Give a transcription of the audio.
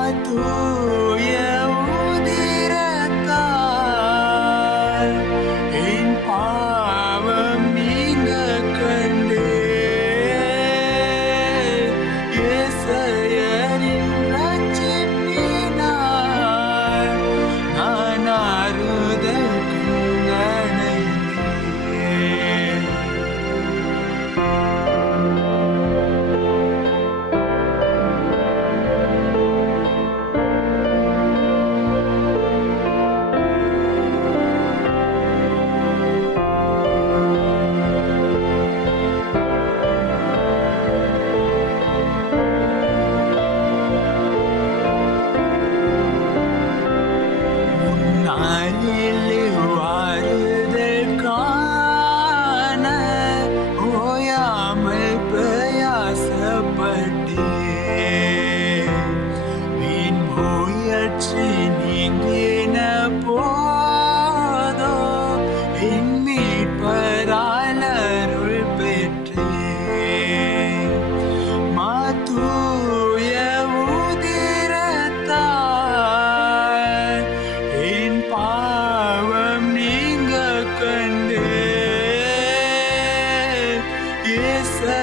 மாதூய உதிரத்தால் என் பாவம் நீங்க கண்டே இயேசையரின் ரட்சிப்பினால் நான் ஆறுதல் கண்டடைந்தேன். நாளிலே வாருதல் காண ஓயாமல் பிரயாசப்பட்டேன். வீண் முயற்சி நீங்கின போதோ என் மீட்பரால் அருள் பெற்றேன். மாதூய உதிரத்தால் என் பாவம் நீங்க கண்டே இயேசு